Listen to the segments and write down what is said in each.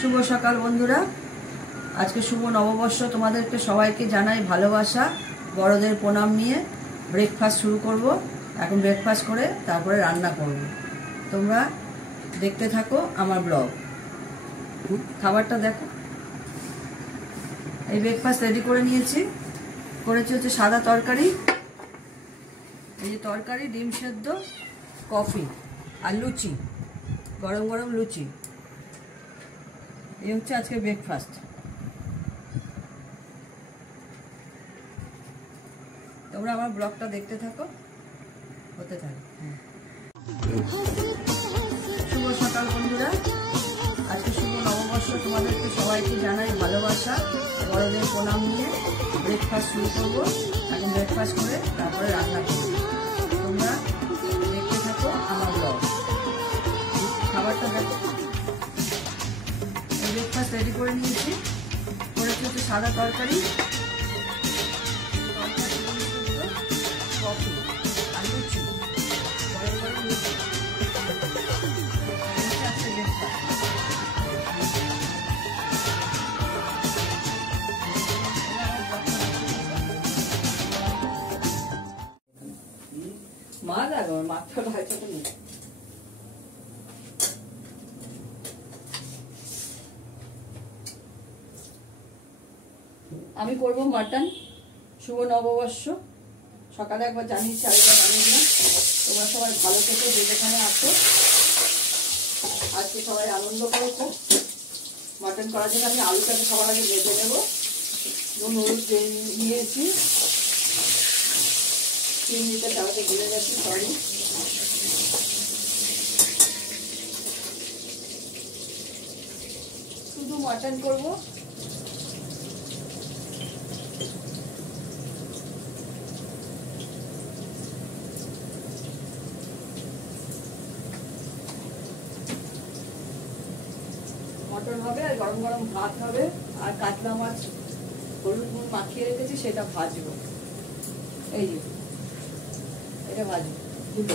শুভ সকাল বন্ধুরা, আজকে শুভ নববর্ষ। তোমাদেরকে সবাইকে জানাই ভালোবাসা, বড়দের প্রণাম নিয়ে ব্রেকফাস্ট শুরু করব। এখন ব্রেকফাস্ট করে তারপরে রান্না করব। তোমরা দেখতে থাকো আমার ব্লগ। খাবারটা দেখো। এই ব্রেকফাস্ট রেডি করে নিয়েছি। করেছি হচ্ছে সাদা তরকারি, এই যে তরকারি, ডিম সেদ্ধ, কফি আর লুচি, গরম গরম লুচি। এই হচ্ছে আজকে ব্রেকফাস্ট। তোমরা আমার ব্লগটা দেখতে থাকো, হতে থাকো। শুভ সকাল বন্ধুরা, আজকে শুভ নববর্ষ। তোমাদেরকে সবাইকে জানাই ভালোবাসা, বড়দের প্রণাম নিয়ে ব্রেকফাস্ট শুরু করবো। এখন ব্রেকফাস্ট করে তারপরে রান্না করবো। তোমরা দেখতে থাকো আমার ব্লগ। খাবারটা দেখো। ব্রেকফাস্ট রেডি করে নিয়েছি। করেছি হচ্ছে সাদা তরকারি, কফি আর লুচি, গরম গরম লুচি। আজকে ব্রেকফাস্ট। মা দেখো মাথা ঢালছে তো নেই। আমি করবো মাটন। শুভ নববর্ষ। সকালে একবার জানিয়েছি, আরেকবার জানিয়ে। তোমরা সবাই ভালো থেকো, যে যেখানে আসো। আজকে সবাই আনন্দ করো খুব। মাটন করার জন্য আমি আলুটাকে সবার আগে ভেজে নেবো। নুন হলুদ নিয়েছি। 3 লিটার চালাতে ভুলে গেছি, সরি। শুধু মাটন করবো। মটন হবে আর গরম গরম ভাত হবে, আর কাতলা মাছ হলুদ নুন মাখিয়ে রেখেছি, সেটা ভাজবো। এই যে এটা ভাজবো দুটো।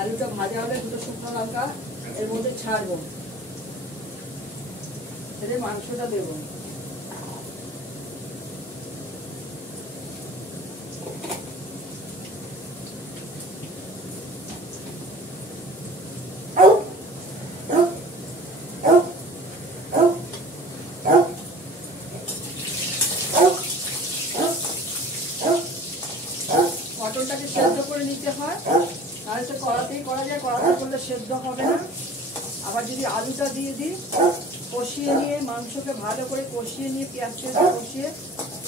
আলুটা ভাজা হবে, দুটো শুকনো লঙ্কা এর মধ্যে ছাড়বো, সেটা মাংসটা দেবো। মটনটাকে সেদ্ধ করে নিতে হয়, নাহলে তো কড়াতেই করা যায়। কড়াতে করলে সেদ্ধ হবে না। আবার যদি আলুটা দিয়ে দিই, কষিয়ে নিয়ে মাংসকে ভালো করে কষিয়ে নিয়ে, পেঁয়াজ কষিয়ে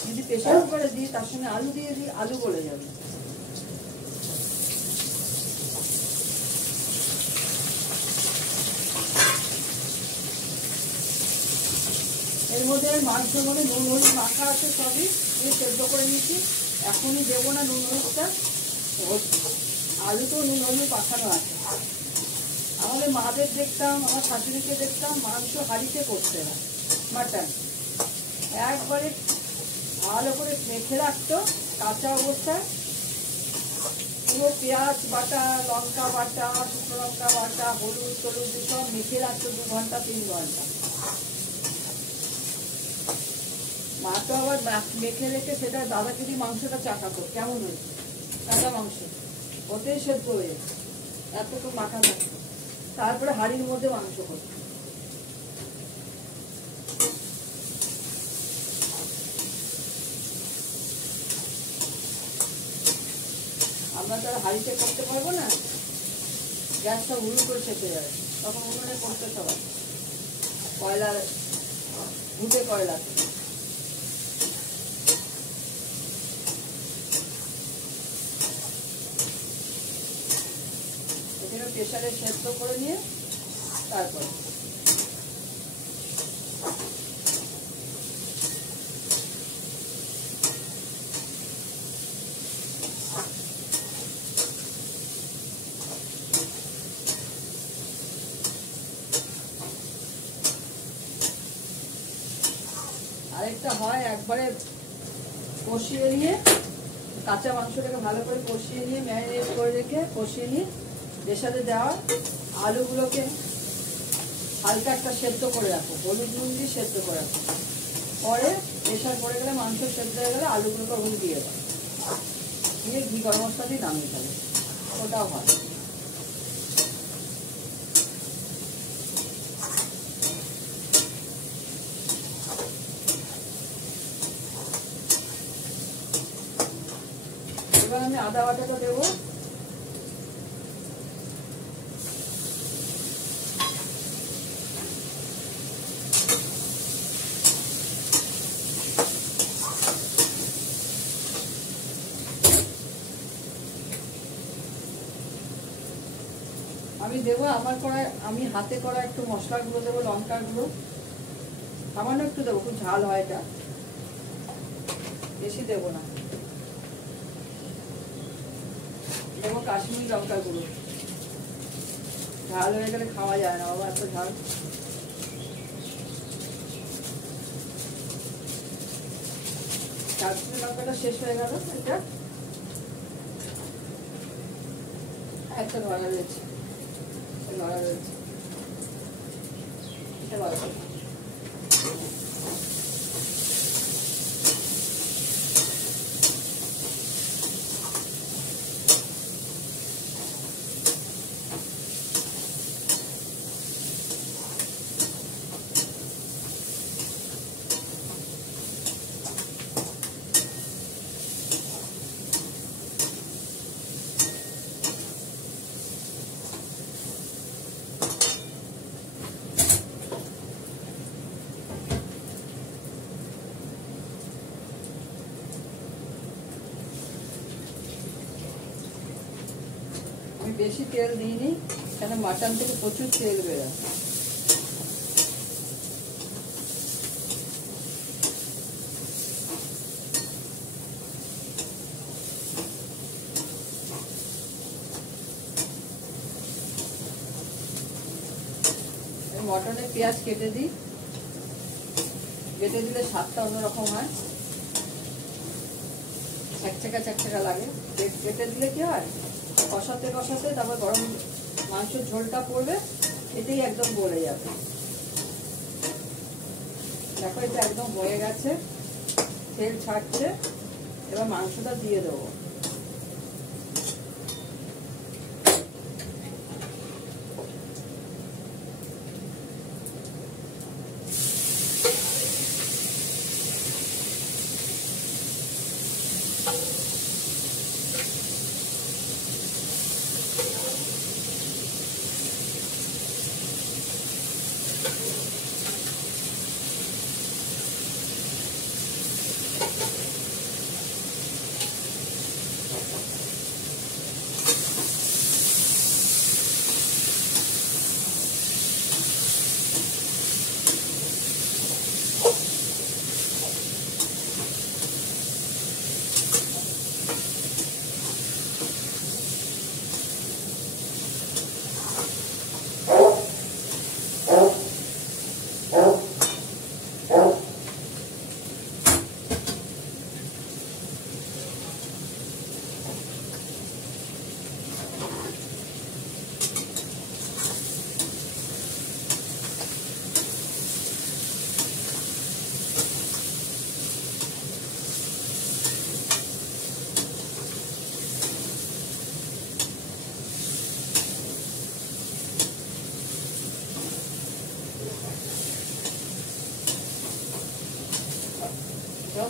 যদি প্রেসার কুকারে দিই, তার সঙ্গে আলু দিয়ে দিই, আলু গলে যাবে। এর মধ্যে মাংসের মধ্যে নুন হলুদ মাখা আছে, সবই দিয়ে সেদ্ধ করে নিচ্ছি। এখনই দেবো না নুন হলুদটা, আলুতেও নুন হলুদ মাখানো আছে। আমাদের মাদের দেখতাম, আমার শাশুড়িকে দেখতাম, মাংস হাঁড়িতে করতে হয় মাটন। একবারে ভালো করে মেখে রাখতো কাঁচা অবস্থায়। পুরো পেঁয়াজ বাটা, লঙ্কা বাটা, শুকনো লঙ্কা বাটা, হলুদ টলুদ সব মেখে রাখতো 2 ঘন্টা 3 ঘন্টা। মা তো আবার মেখে রেখে সেটা দাদাগিরি মাংসটা চাকাতো, কেমন হয়েছে কাঁচা মাংস, ওতেই সেদ্ধ হয়ে যেত, এতটুকু মাখা থাকতো। তারপরে হাঁড়ির মধ্যে মাংস করতো। আমরা তো আর হাঁড়িতে করতে পারবো না, গ্যাসটা হুড়ু করে সেঁকে যাবে। তখন উনুনে করতে সবাই, কয়লা, ঘুটে কয়লা। এখানে প্রেসারে সেদ্ধ করে নিয়ে তারপরে আরেকটা হয় একবারে কষিয়ে নিয়ে কাঁচা মাংসটাকে ভালো করে কষিয়ে নিয়ে ম্যারিনেট করে রেখে কষিয়ে নিয়ে এর সাথে দেওয়া আলুগুলোকে হালকা একটা সেদ্ধ করে রাখো, হলুদ নুন দিয়ে সেদ্ধ করে রাখো। পরে প্রেশার পড়ে গেলে মাংস সেদ্ধ হয়ে গেলে আলুগুলোকে হলুদ দিয়ে দাও, দিয়ে ঘি গরম মশলা দিয়ে নামিয়ে ফেলো, ওটাও হয়। এবার আমি আদা বাটাটা দেবো। আমি দেবো আমার কড়াই, আমি হাতে করা একটু মশলা গুঁড়ো দেবো, লঙ্কার গুঁড়ো সামান্য একটু দেবো, খুব ঝাল হয় এটা, বেশি দেবো না। দেবো কাশ্মীরি লঙ্কার গুঁড়ো, ঝাল হয়ে গেলে খাওয়া যায় না বাবা এত ঝাল। কাশ্মীরি লঙ্কাটা শেষ হয়ে গেল, এটা একটা ধরা রয়েছে, ধরা রয়েছে, এটা ভালো। আমি বেশি তেল দিইনি, কেন মাটন থেকে প্রচুর তেল বেরোয়। মটনে পেঁয়াজ কেটে দিই, কেটে দিলে স্বাদটা অন্যরকম হয়, চ্যাকচাকা চ্যাকচাকা লাগে। কেটে দিলে কি হয়, কষাতে কষাতে তারপর গরম মাংসের ঝোলটা পড়বে, এতেই একদম গলে যাবে। দেখো এটা একদম হয়ে গেছে, তেল ছাড়ছে, এবার মাংসটা দিয়ে দেবো।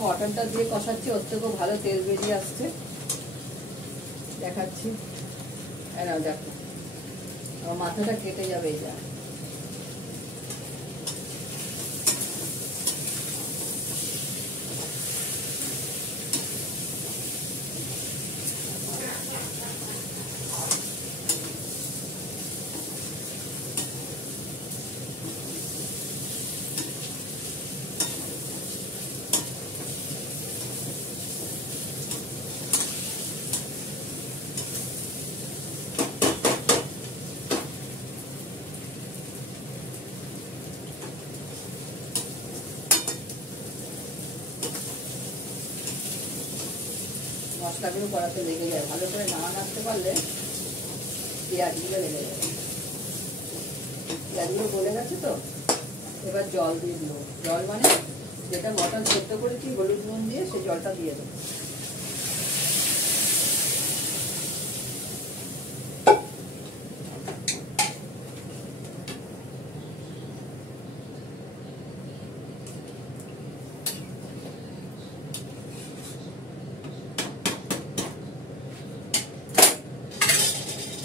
মটনটা দিয়ে কষাচ্ছি, ওর থেকেও ভালো তেল বেরিয়ে আসছে, দেখাচ্ছি। দেখো আমার মাথাটা কেটে যাবে, এটা মশলাগুলো কড়াতে লেগে যায়, ভালো করে না নাড়তে পারলে পেঁয়াজগুলো লেগে যাবে। পেঁয়াজগুলো গলে গেছে তো, এবার জল দিয়ে দেবো। জল মানে যেটা মটন সেদ্ধ করেছি হলুদ নুন দিয়ে সেই জলটা দিয়ে দেবো।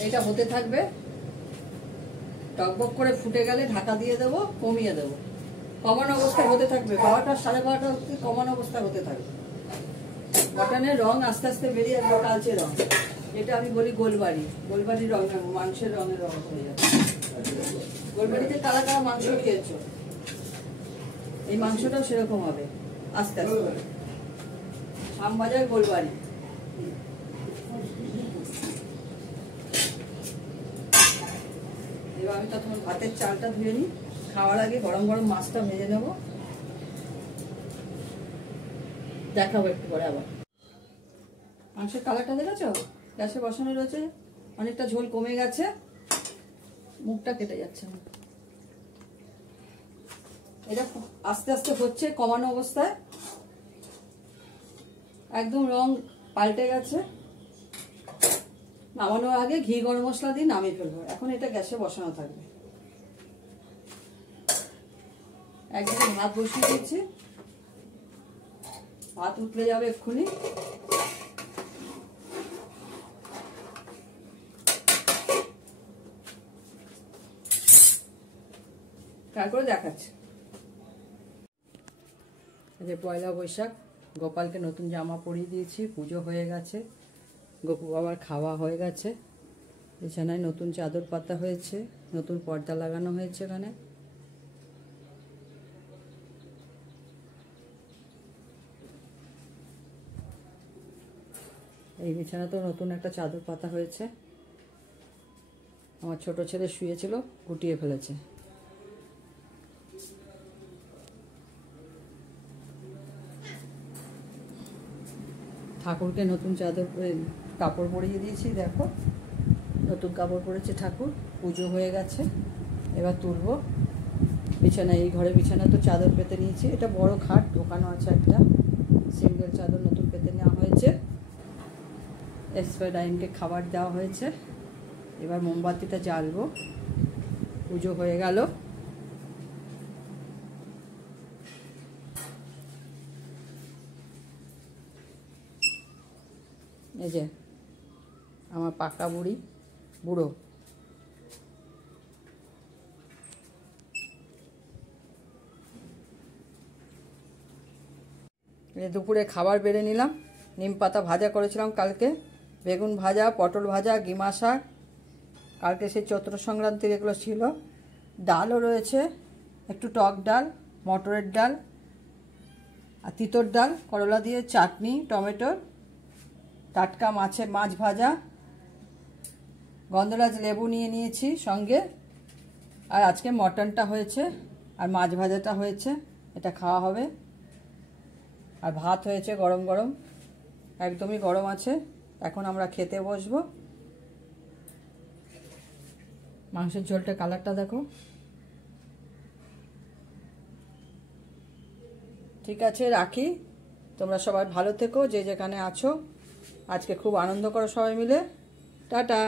এটা হতে থাকবে, টকবক করে ফুটে গেলে ঢাকা দিয়ে দেবো, কমিয়ে দেবো। কমানো অবস্থায় হতে থাকবে, 12টা 12:30 অবধি কমানো অবস্থায় হতে থাকবে। মটনের রং আস্তে আস্তে বেরিয়ে আসবে, কালচে রং, এটা আমি বলি গোলবাড়ি। গোলবাড়ির রং মাংসের রঙের রং হয়ে যাবে। গোলবাড়িতে কারা কারা মাংস খেয়েছো, এই মাংসটাও সেরকম হবে আস্তে আস্তে। শ্যামবাজার গোলবাড়ি। এবার আমি তখন ভাতের চালটা ধুয়ে নিই, খাওয়ার আগে গরম গরম মাছটা ভেজে নেব, দেখাবো একটু পরে আবার। মাংসের কালারটা দেখেছো, গ্যাসে বসানো রয়েছে, অনেকটা ঝোল কমে গেছে, মুখটা কেটে যাচ্ছে। এটা আস্তে আস্তে হচ্ছে কমানো অবস্থায়, একদম রং পাল্টে গেছে। নামানোর আগে ঘি গরম মশলা দিয়ে নামিয়ে ফেলবো। এখন এটা গ্যাসে বসানো থাকবে। একদিকে ভাত বসিয়ে দিচ্ছি, ভাত উঠলে যাবে এক্ষুনি। তারপরে দেখাচ্ছি। যে পয়লা বৈশাখ, গোপালকে নতুন জামা পরিয়ে দিয়েছি, পুজো হয়ে গেছে, গোপু বাবার খাওয়া হয়ে গেছে, বিছানায় নতুন চাদর পাতা হয়েছে, নতুন পর্দা লাগানো হয়েছে। এখানে এই বিছানাতেও নতুন একটা চাদর পাতা হয়েছে। আমার ছোট ছেলে শুয়েছিল, গুটিয়ে ফেলেছে। ঠাকুরকে নতুন চাদর কাপড় পরিয়ে দিয়েছি, দেখো নতুন কাপড় পরেছে ঠাকুর। পুজো হয়ে গেছে, এবার তুলবো। বিছানা, এই ঘরে বিছানা তো চাদর পেতে নিয়েছি। এটা বড় খাট, ঢোকানো আছে একটা সিঙ্গেল চাদর নতুন পেতে নেওয়া হয়েছে। এসপারডাইনকে খাবার দেওয়া হয়েছে। এবার মোমবাতিটা জ্বালবো। পুজো হয়ে গেল। এই যে আমার পাকা বুড়ো। দুপুরে খাবার বেড়ে নিলাম। নিম পাতা ভাজা করেছিলাম কালকে, বেগুন ভাজা, পটল ভাজা, গিমা শাক, কালকে সেই চৈত্র সংক্রান্তির এগুলো ছিল। ডালও রয়েছে, একটু টক ডাল, মটরের ডাল আর তিতর ডাল, করলা দিয়ে চাটনি, টমেটোর, টাটকা মাছ ভাজা, গন্ধরাজ লেবু নিয়ে নিয়েছি সঙ্গে। আর আজকে মটনটা হয়েছে আর মাছ ভাজাটা হয়েছে, এটা খাওয়া হবে। আর ভাত হয়েছে গরম গরম, একদমই গরম আছে। এখন আমরা খেতে বসবো। মাংসের ঝোলটা কালারটা দেখো। ঠিক আছে, রাখি। তোমরা সবাই ভালো থেকো, যে যেখানে আছো। আজকে খুব আনন্দ করো সবাই মিলে। টাটা।